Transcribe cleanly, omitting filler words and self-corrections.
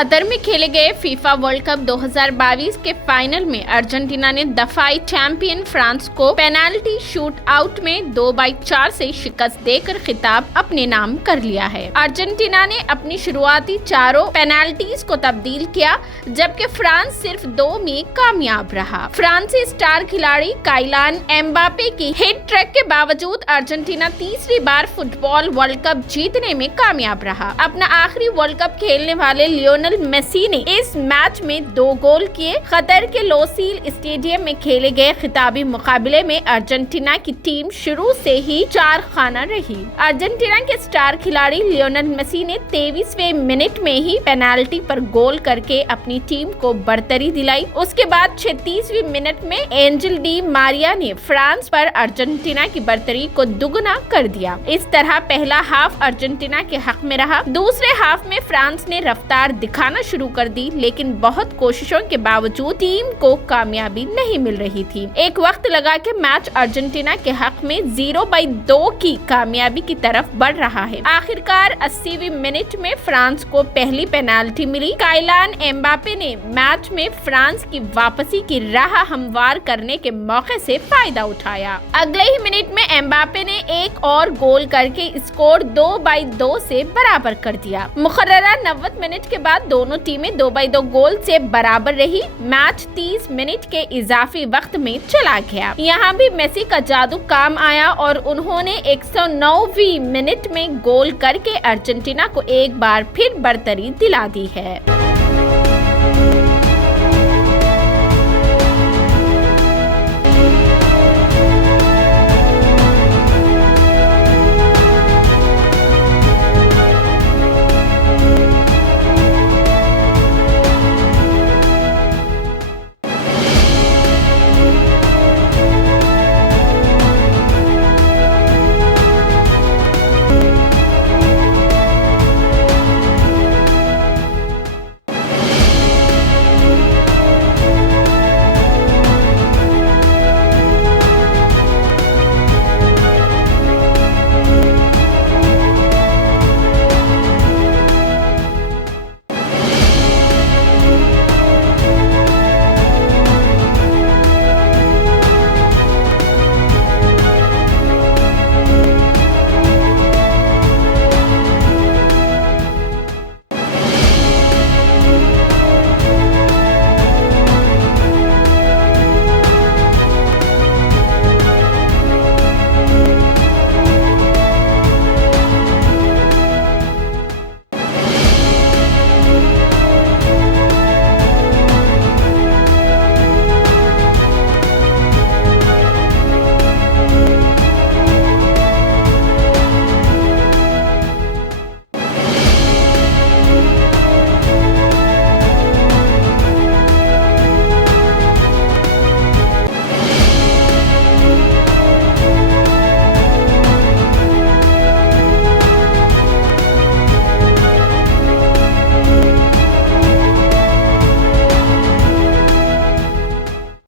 Qatar में खेले गए फीफा वर्ल्ड कप 2022 के फाइनल में अर्जेंटीना ने दफाई चैंपियन फ्रांस को पेनाल्टी शूट आउट में 2-4 से शिकस्त देकर खिताब अपने नाम कर लिया है। अर्जेंटीना ने अपनी शुरुआती चारों पेनाल्टीज को तब्दील किया, जबकि फ्रांस सिर्फ 2 में कामयाब रहा। फ्रांसी स्टार खिलाड़ी काइलान एम्बापे की हिट ट्रिक के बावजूद अर्जेंटीना तीसरी बार फुटबॉल वर्ल्ड कप जीतने में कामयाब रहा। अपना आखिरी वर्ल्ड कप खेलने वाले लियोनेल मेसी ने इस मैच में 2 गोल किए। कतर के लोसील स्टेडियम में खेले गए खिताबी मुकाबले में अर्जेंटीना की टीम शुरू से ही 4 खाना रही। अर्जेंटीना के स्टार खिलाड़ी लियोनेल मेसी ने 23वें मिनट में ही पेनाल्टी पर गोल करके अपनी टीम को बढ़तरी दिलाई। उसके बाद 36वें मिनट में एंजिल डी मारिया ने फ्रांस पर अर्जेंटीना की बढ़तरी को दुगना कर दिया। इस तरह पहला हाफ अर्जेंटीना के हक में रहा। दूसरे हाफ में फ्रांस ने रफ्तार दिखाना शुरू कर दी, लेकिन बहुत कोशिशों के बावजूद टीम को कामयाबी नहीं मिल रही थी। एक वक्त लगा कि मैच अर्जेंटीना के हक में 0-2 की कामयाबी की तरफ बढ़ रहा है। आखिरकार 80वें मिनट में फ्रांस को पहली पेनाल्टी मिली। काइलान एम्बापे ने मैच में फ्रांस की वापसी की राह हमवार करने के मौके से फायदा उठाया। अगले ही मिनट में एम्बापे ने एक और गोल करके स्कोर 2-2 से बराबर कर दिया। मुकर्ररा 90 मिनट के बाद दोनों टीमें 2-2 गोल से बराबर रही। मैच 30 मिनट के इजाफी वक्त में चला गया। यहाँ भी मेसी का जादू काम आया और उन्होंने 109वीं मिनट में गोल करके अर्जेंटीना को एक बार फिर बढ़तरी दिला दी है।